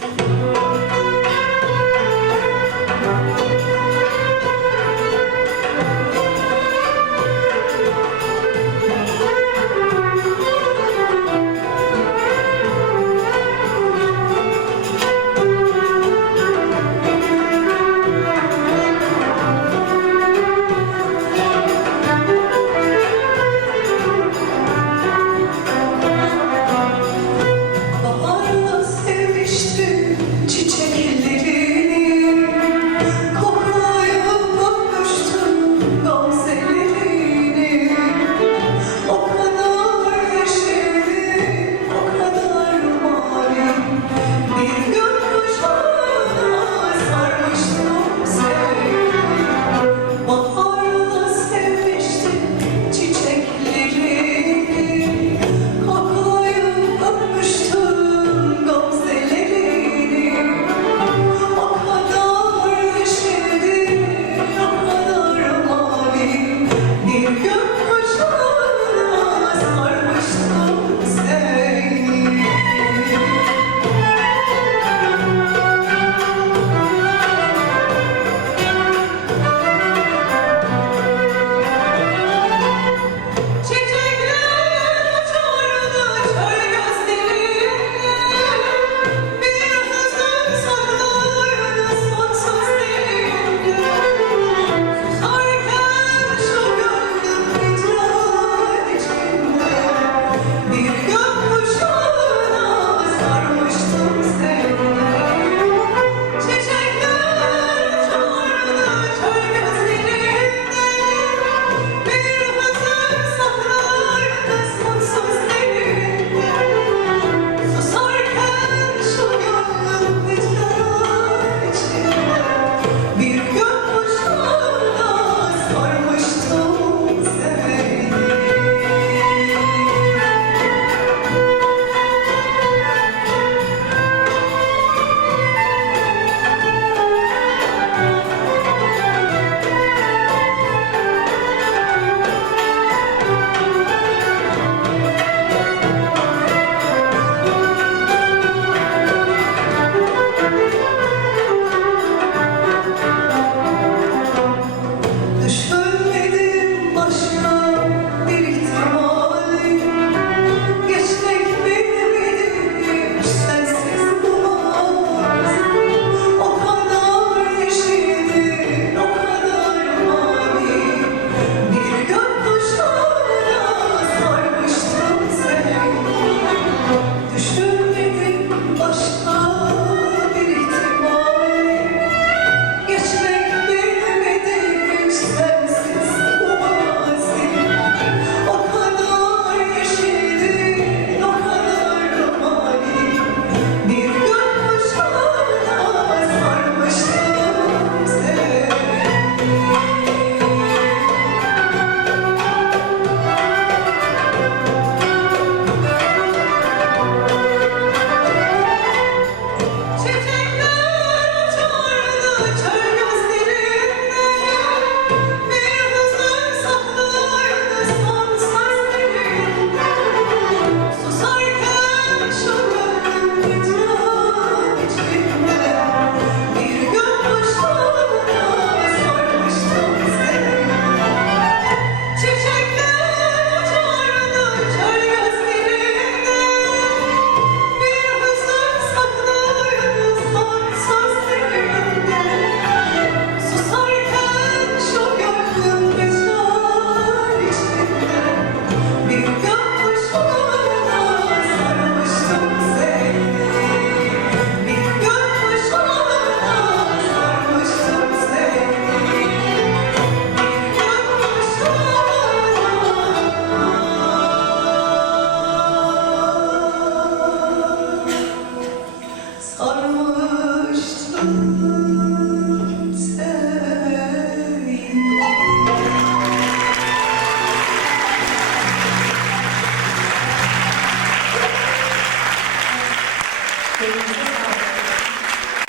Música